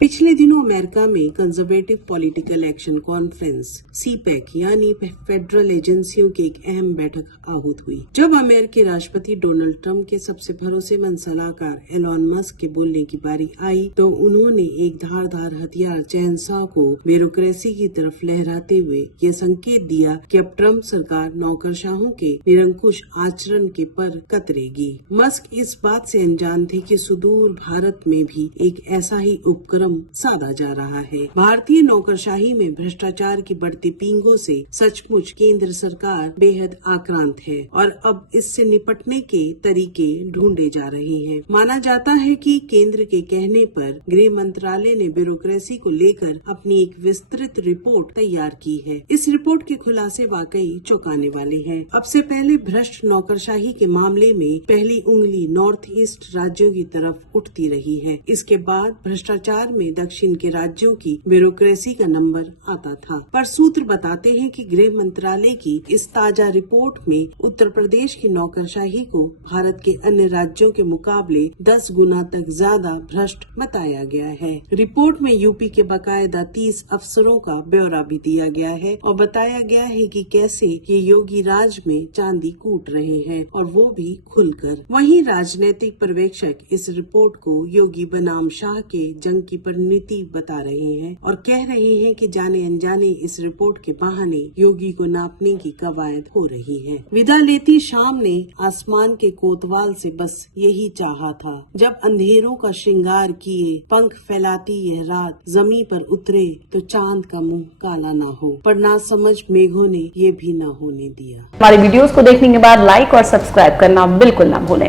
पिछले दिनों अमेरिका में conservative political action conference CPEC यानी फेडरल एजेंसियों की एक अहम बैठक आहूत हुई, जब अमेरिकी राष्ट्रपति डोनाल्ड ट्रंप के सबसे भरोसेमंद सलाहकार एलॉन मस्क के बोलने की बारी आई तो उन्होंने एक धारदार हथियार चैनसॉ को ब्यूरोक्रेसी की तरफ लहराते हुए ये संकेत दिया कि अब ट्रंप सरकार नौकरशाहों के निरंकुश आचरण के पर कतरेगी। मस्क इस बात से अनजान थे कि सुदूर भारत में भी एक ऐसा ही उपक्रम साधा जा रहा है। भारतीय नौकरशाही में भ्रष्टाचार की बढ़ती पींगों से सचमुच केंद्र सरकार बेहद आक्रांत है और अब इससे निपटने के तरीके ढूंढे जा रहे हैं। माना जाता है कि केंद्र के कहने पर गृह मंत्रालय ने ब्यूरोक्रेसी को लेकर अपनी एक विस्तृत रिपोर्ट तैयार की है। इस रिपोर्ट के खुलासे वाकई चौंकाने वाले हैं। अब से पहले भ्रष्ट नौकरशाही के मामले में पहली उंगली नॉर्थ ईस्ट राज्यों की तरफ उठती रही है। इसके बाद भ्रष्टाचार में दक्षिण के राज्यों की ब्यूरोक्रेसी का नंबर आता था, पर सूत्र बताते हैं कि गृह मंत्रालय की इस ताजा रिपोर्ट में उत्तर प्रदेश की नौकरशाही को भारत के अन्य राज्यों के मुकाबले 10 गुना तक ज्यादा भ्रष्ट बताया गया है। रिपोर्ट में यूपी के बाकायदा 30 अफसरों का ब्यौरा भी दिया गया है और बताया गया है कि कैसे ये योगी राज में चांदी कूट रहे हैं और वो भी खुलकर। वहीं राजनीतिक पर्यवेक्षक इस रिपोर्ट को योगी बनाम शाह के जंग की परिणति बता रहे हैं और कह रहे हैं कि जाने अनजाने इस रिपोर्ट के बहाने योगी को नापने की कवायद हो रही है। विदा लेती शाम ने आसमान के कोतवाल से बस यही चाहा था, जब अंधेरों का श्रृंगार किए पंख फैलाती यह रात जमीन पर उतरे तो चांद का मुंह काला ना हो, पर ना समझ मेघों ने ये भी ना होने दिया। हमारे वीडियोस को देखने के बाद लाइक और सब्सक्राइब करना बिल्कुल ना भूलें।